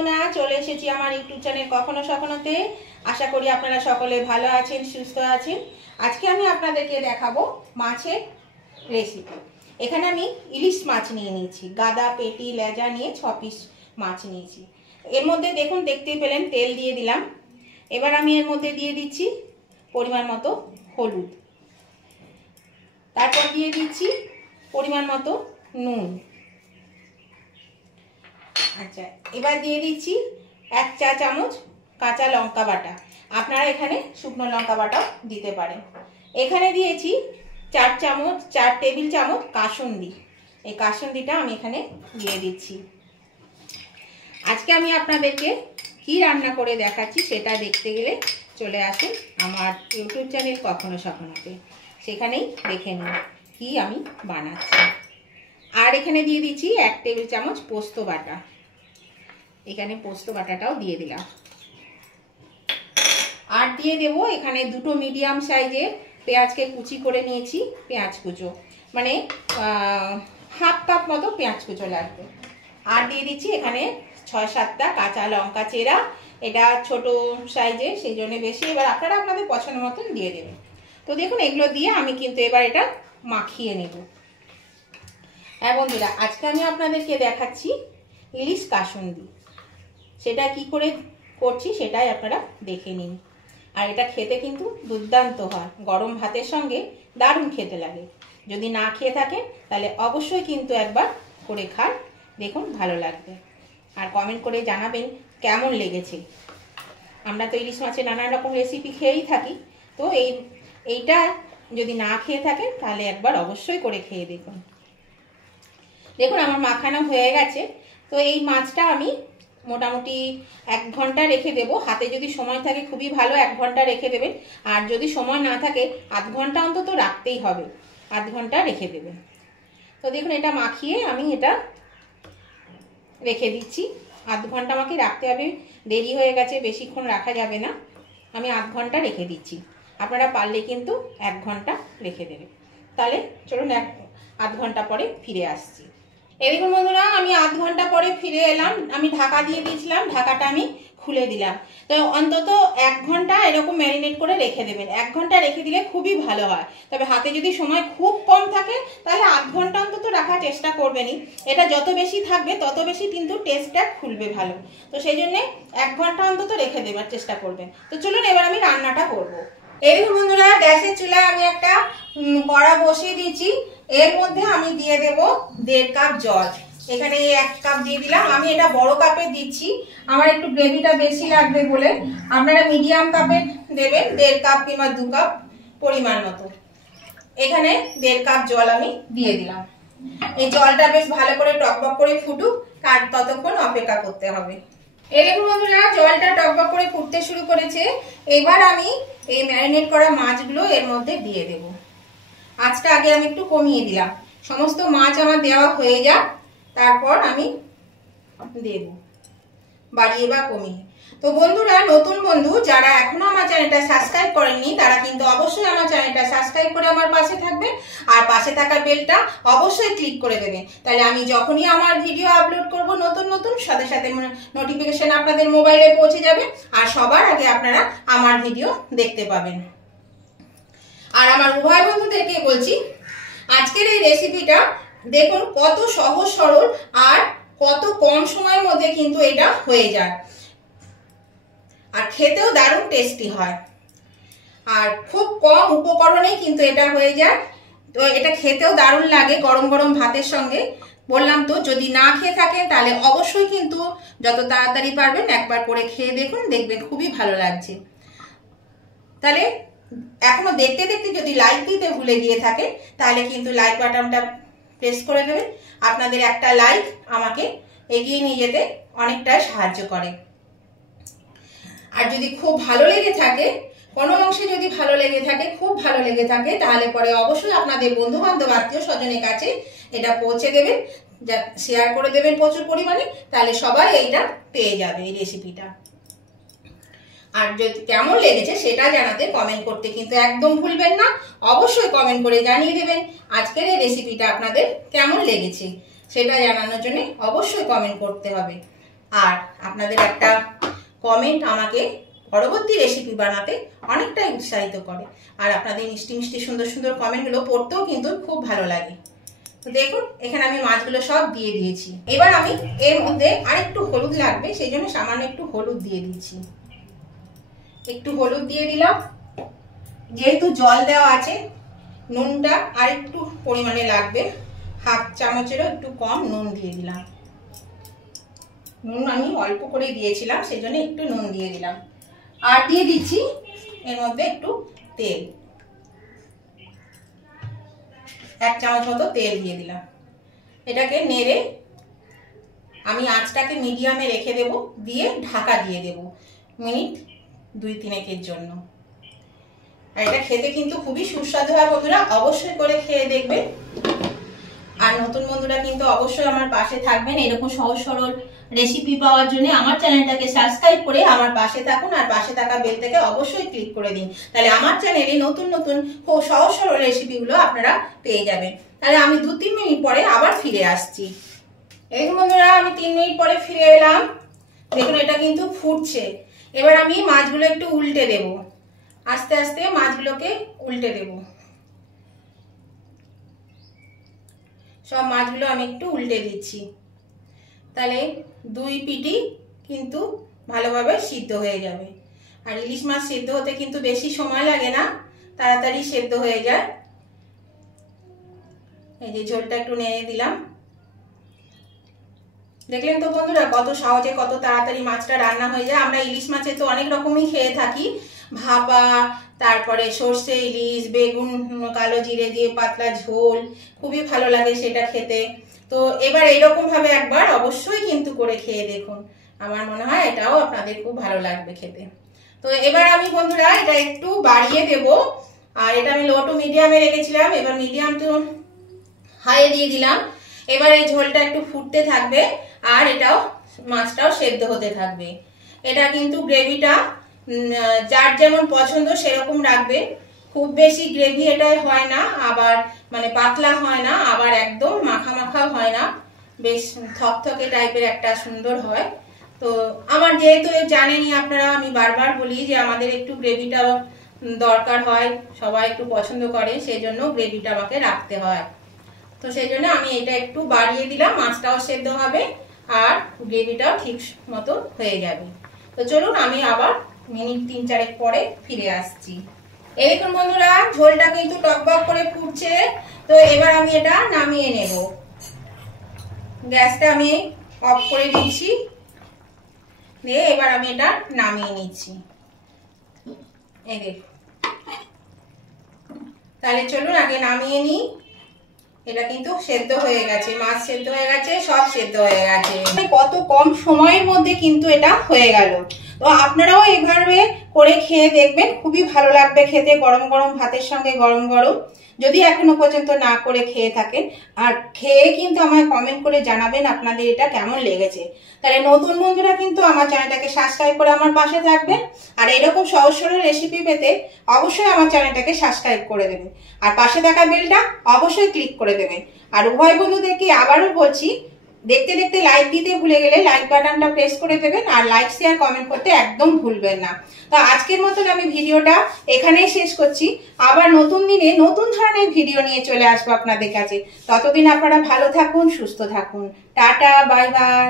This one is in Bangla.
বন্ধুরা, চলে এসেছি আমার ইউটিউব চ্যানেল কখনো সখনোতে। আশা করি আপনারা সকলে ভালো আছেন, সুস্থ আছেন। আজকে আমি আপনাদেরকে দেখাবো মাছের রেসিপি। এখানে আমি ইলিশ মাছ নিয়ে নিয়েছি, গাদা, পেটি, লেজা নিয়ে 6 পিস মাছ নিয়েছি। এর মধ্যে দেখুন, দেখতেই পেলেন তেল দিয়ে দিলাম। এবার আমি এর মধ্যে দিয়ে দিচ্ছি পরিমাণ মতো হলুদ, তারপর দিয়ে দিচ্ছি পরিমাণ মতো নুন। আচ্ছা, এবার দিয়ে দিচ্ছি 1 চা চামচ কাঁচা লঙ্কা বাটা। আপনারা এখানে শুকনো লঙ্কা বাটাও দিতে পারেন। এখানে দিয়েছি 4 টেবিল চামচ কাসুন্দি। এই কাসুন্দিটা আমি এখানে দিয়ে দিচ্ছি। আজকে আমি আপনাদেরকে কি রান্না করে দেখাচ্ছি সেটা দেখতে গেলে চলে আসুন আমার ইউটিউব চ্যানেল কখনো সখনোতে, সেখানেই দেখে নিন কি আমি বানাচ্ছি। আর এখানে দিয়ে দিচ্ছি 1 টেবিল চামচ পোস্ত বাটা। এখানে পোস্ত বাটাটাও দিয়ে দিলাম। আর দিয়ে দেব এখানে 2টো মিডিয়াম সাইজের পেঁয়াজকে কুচি করে নিয়েছি, পেঁয়াজ কুচো, মানে হাফ কাপ মতো পেঁয়াজ কুচো লাগবে। আর দিয়ে দিচ্ছি এখানে 6-7টা কাঁচা লঙ্কা চেরা। এটা ছোট সাইজে, সেই জন্য বেশি। এবার আপনারা আপনাদের পছন্দ মতন দিয়ে দেবেন। তো দেখুন, এগুলো দিয়ে আমি কিন্তু এবার এটা মাখিয়ে নেব। হ্যাঁ বন্ধুরা, আজকে আমি আপনাদেরকে দেখাচ্ছি ইলিশ কাসুন্দি। সেটা কি করে করছি সেটাই আপনারা দেখে নিন। আর এটা খেতে কিন্তু দুর্দান্ত হয়, গরম ভাতের সঙ্গে দারুণ খেতে লাগে। যদি না খেয়ে থাকেন তাহলে অবশ্যই কিন্তু একবার করে খান, দেখুন ভালো লাগবে। আর কমেন্ট করে জানাবেন কেমন লেগেছে। আমরা তো ইলিশ মাছের নানান রকম রেসিপি খেয়েই থাকি, তো এইটা যদি না খেয়ে থাকেন তাহলে একবার অবশ্যই করে খেয়ে দেখুন। দেখুন আমার মাখানো হয়ে গেছে। তো এই মাছটা আমি মোটামুটি 1 ঘন্টা রেখে দেব। হাতে যদি সময় থাকে খুবই ভালো, 1 ঘন্টা রেখে দেবেন। আর যদি সময় না থাকে আধ ঘন্টা অন্তত রাখতেই হবে, আধ ঘন্টা রেখে দেবেন। তো দেখুন এটা মাখিয়ে আমি এটা রেখে দিচ্ছি। আধ ঘন্টা আমাকে রাখতে হবে, দেরি হয়ে গেছে, বেশিক্ষণ রাখা যাবে না। আমি আধ ঘন্টা রেখে দিচ্ছি। আপনারা পারলে কিন্তু 1 ঘন্টা রেখে দেবেন। তাহলে চলুন আধ ঘন্টা পরে ফিরে আসছি। এই দেখুন বন্ধুরা, আমি আধ ঘন্টা পরে ফিরে এলাম। আমি ঢাকা দিয়ে দিয়েছিলাম, ঢাকাটা আমি খুলে দিলাম। তো অন্তত 1 ঘন্টা এরকম ম্যারিনেট করে রেখে দেবেন। 1 ঘন্টা রেখে দিলে খুবই ভালো হয়। তবে হাতে যদি সময় খুব কম থাকে তাহলে আধ ঘন্টা অন্তত রাখার চেষ্টা করবেনই। এটা যত বেশি থাকবে তত বেশি কিন্তু টেস্টটা খুলবে ভালো। তো সেই জন্যে 1 ঘন্টা অন্তত রেখে দেবার চেষ্টা করবেন। তো চলুন এবার আমি রান্নাটা করব। এই দেখুন বন্ধুরা, গ্যাসের চুলায় আমি একটা কড়া বসিয়ে দিয়েছি। এর মধ্যে আমি দিয়ে দেব 1.5 কাপ জল। এখানে 1 কাপ দিয়ে দিলাম। আমি এটা বড় কাপে দিচ্ছি, আমার একটু গ্রেভিটা বেশি লাগবে বলে। আপনারা মিডিয়াম কাপে দেবেন, 1.5 কাপ কিংবা 2 কাপ পরিমাণ মতো। এখানে 1.5 কাপ জল আমি দিয়ে দিলাম। এই জলটা বেশ ভালো করে টকবক করে ফুটুক, তার ততক্ষণ অপেক্ষা করতে হবে। এই দেখুন বন্ধুরা, জলটা টকবক করে ফুটতে শুরু করেছে। এবার আমি এই ম্যারিনেট করা মাছগুলো এর মধ্যে দিয়ে দেব। আঁচটা আগে আমি একটু কমিয়ে দিলাম। সমস্ত মাছ আমার দেওয়া হয়ে যাক, তারপর আমি দেব বাড়িয়ে বা কমিয়ে। তো বন্ধুরা, নতুন বন্ধু যারা এখনো আমার চ্যানেলটা সাবস্ক্রাইব করেননি তারা কিন্তু অবশ্যই আমার চ্যানেলটা সাবস্ক্রাইব করে আমার পাশে থাকবেন। আর পাশে থাকা বেলটা অবশ্যই ক্লিক করে দেবেন, তাহলে আমি যখনই আমার ভিডিও আপলোড করব নতুন নতুন, সাথে সাথে নোটিফিকেশন আপনাদের মোবাইলে পৌঁছে যাবে। আর সবার আগে আপনারা আমার ভিডিও দেখতে পাবেন। আর আমার উভয় বন্ধুদেরকে বলছি, আজকের এই রেসিপিটা দেখুন কত সহজ সরল আর কত কম সময়ের মধ্যে কিন্তু এটা হয়ে যায়। আর খেতেও দারুণ টেস্টি হয়। আর খুব কম উপকরণেই কিন্তু এটা হয়ে যায়। তো এটা খেতেও দারুণ লাগে গরম গরম ভাতের সঙ্গে। বললাম তো, যদি না খেয়ে থাকেন তাহলে অবশ্যই কিন্তু যত তাড়াতাড়ি পারবেন একবার করে খেয়ে দেখুন, দেখবেন খুবই ভালো লাগছে। তাহলে এখনো দেখতে দেখতে যদি লাইক দিতে ভুলে গিয়ে থাকে তাহলে কিন্তু লাইক বাটনটা প্রেস করে দেবেন। আপনাদের একটা লাইক আমাকে এগিয়ে নিয়ে যেতে অনেকটাই সাহায্য করে। আর যদি খুব ভালো লেগে থাকে, কোনো অংশে যদি ভালো লেগে থাকে, খুব ভালো লেগে থাকে, তাহলে পরে অবশ্যই আপনাদের বন্ধু বান্ধব আত্মীয় স্বজনের কাছে এটা পৌঁছে দেবেন, শেয়ার করে দেবেন প্রচুর পরিমাণে। তাহলে সবাই এইটা পেয়ে যাবে, এই রেসিপিটা। আর যদি কেমন লেগেছে সেটা জানাতে কমেন্ট করতে কিন্তু একদম ভুলবেন না। অবশ্যই কমেন্ট করে জানিয়ে দেবেন আজকের এই রেসিপিটা আপনাদের কেমন লেগেছে, সেটা জানানোর জন্য অবশ্যই কমেন্ট করতে হবে। আর আপনাদের একটা কমেন্ট আমাকে পরবর্তী রেসিপি বানাতে অনেকটাই উৎসাহিত করে। আর আপনাদের মিষ্টি মিষ্টি সুন্দর সুন্দর কমেন্টগুলো পড়তেও কিন্তু খুব ভালো লাগে। তো দেখুন এখানে আমি মাছগুলো সব দিয়ে দিয়েছি। এবার আমি এর মধ্যে আরেকটু হলুদ লাগবে, সেই জন্য সামান্য একটু হলুদ দিয়ে দিয়েছি। একটু হলুদ দিয়ে দিলাম। যেহেতু জল দেওয়া আছে, নুনটা আরেকটু পরিমাণে লাগবে, হাফ চামচেরও একটু কম নুন দিয়ে দিলাম। নুন আমি অল্প করে দিয়েছিলাম, সেই জন্য একটু নুন দিয়ে দিলাম। আর দিয়ে দিচ্ছি এর মধ্যে একটু তেল, 1 চামচ মতো তেল দিয়ে দিলাম। এটাকে নেড়ে আমি আঁচটাকে মিডিয়ামে রেখে দেব, দিয়ে ঢাকা দিয়ে দেব মিনিট 2-3 জন্য। আর এটা খেতে কিন্তু খুবই সুস্বাদু হয় বন্ধুরা, অবশ্যই করে খেয়ে দেখবেন। আর নতুন বন্ধুরা কিন্তু অবশ্যই আমার পাশে থাকবেন এরকম সহজ সরল রেসিপি পাওয়ার জন্য। আমার চ্যানেলটাকে সাবস্ক্রাইব করে আমার পাশে থাকুন, আর পাশে থাকা বেলটাকে অবশ্যই ক্লিক করে দিন, তাহলে আমার চ্যানেলে নতুন নতুন সহজ সরল রেসিপিগুলো আপনারা পেয়ে যাবেন। তাহলে আমি 2-3 মিনিট পরে আবার ফিরে আসছি। এই বন্ধুরা আমি 3 মিনিট পরে ফিরে এলাম। দেখুন এটা কিন্তু ফুটছে। এবার আমি মাছগুলো একটু উল্টে দেব, আস্তে আস্তে মাছগুলোকে উল্টে দেব। সব মাছগুলো আমি একটু উল্টে দিচ্ছি, তাহলে 2 পিঠই কিন্তু ভালোভাবে সিদ্ধ হয়ে যাবে। আর ইলিশ মাছ সিদ্ধ হতে কিন্তু বেশি সময় লাগে না, তাড়াতাড়ি সিদ্ধ হয়ে যায়। এই যে ঝোলটা একটু নেড়ে দিলাম। দেখলেন তো বন্ধুরা কত সহজে কত তাড়াতাড়ি মাছটা রান্না হয়ে যায়। আমরা ইলিশ মাছে তো অনেক রকমই খেয়ে থাকি, ভাপা, তারপরে সর্ষে ইলিশ, বেগুন কালো জিরে দিয়ে পাতলা ঝোল, খুবই ভালো লাগে সেটা খেতে। তো এবার এইরকম ভাবে একবার অবশ্যই কিন্তু করে খেয়ে দেখুন, আমার মনে হয় এটাও আপনাদের খুব ভালো লাগবে খেতে। তো এবার আমি বন্ধুরা এটা একটু বাড়িয়ে দেব। আর এটা আমি লো টু মিডিয়ামে রেখেছিলাম, এবার মিডিয়াম টু হাই দিয়ে দিলাম। এবার এই ঝোলটা একটু ফুটতে থাকবে, আর এটাও মাছটাও সেদ্ধ হতে থাকবে। এটা কিন্তু গ্রেভিটা যার যেমন পছন্দ সেরকম রাখবে। খুব বেশি গ্রেভি এটাই হয় না, আবার মানে পাতলা হয় না, আবার একদম মাখা মাখাও হয় না, বেশ থকথকে টাইপের একটা সুন্দর হয়। তো আমার যেহেতু জানেনই আপনারা, আমি বারবার বলি যে আমাদের একটু গ্রেভিটা দরকার হয়, সবাই একটু পছন্দ করে, সেই জন্য গ্রেভিটা আমাকে রাখতে হয়। তো সেই জন্য আমি এটা একটু বাড়িয়ে দিলাম, মাছটাও সেদ্ধ হবে আর গ্রেভিটাও ঠিক মতো হয়ে যাবে। তো চলুন আমি আবার মিনিট 3-4 পরে ফিরে আসছি। এই দেখুন বন্ধুরা ঝোলটা কিন্তু টকবক করে ফুটছে। তো এবার আমি এটা নামিয়ে নেব। গ্যাসটা আমি অফ করে দিচ্ছি, দিয়ে এবার আমি এটা নামিয়ে নিচ্ছি। এই দেখুন, তাহলে চলুন আগে নামিয়ে নিই। এটা কিন্তু সেদ্ধ হয়ে গেছে, মাছ সেদ্ধ হয়ে গেছে, সব সেদ্ধ হয়ে গেছে। কত কম সময়ের মধ্যে কিন্তু এটা হয়ে গেল। তো আপনারাও এইভাবে করে খেয়ে দেখবেন, খুবই ভালো লাগবে খেতে, গরম গরম ভাতের সঙ্গে গরম গরম। যদি এখনো পর্যন্ত না করে খেয়ে থাকেন, আর খেয়ে কিন্তু আমায় কমেন্ট করে জানাবেন আপনাদের এটা কেমন লেগেছে। তাহলে নতুন বন্ধুরা কিন্তু আমার চ্যানেলটাকে সাবস্ক্রাইব করে আমার পাশে থাকবেন। আর এরকম সহজ সরল রেসিপি পেতে অবশ্যই আমার চ্যানেলটাকে সাবস্ক্রাইব করে দেবেন, আর পাশে থাকা বেলটা অবশ্যই ক্লিক করে দেবেন। আর উভয় বন্ধুদেরকে আবারও বলছি, দেখতে দেখতে লাইক দিতে ভুলে গেলে লাইক বাটনটা প্রেস করে দেবেন, আর লাইক শেয়ার কমেন্ট করতে একদম ভুলবেন না। তো আজকের মতন আমি ভিডিওটা এখানেই শেষ করছি। আবার নতুন দিনে নতুন ধরনের ভিডিও নিয়ে চলে আসবো আপনাদের কাছে। ততদিন আপনারা ভালো থাকুন, সুস্থ থাকুন। Tata, bye bye.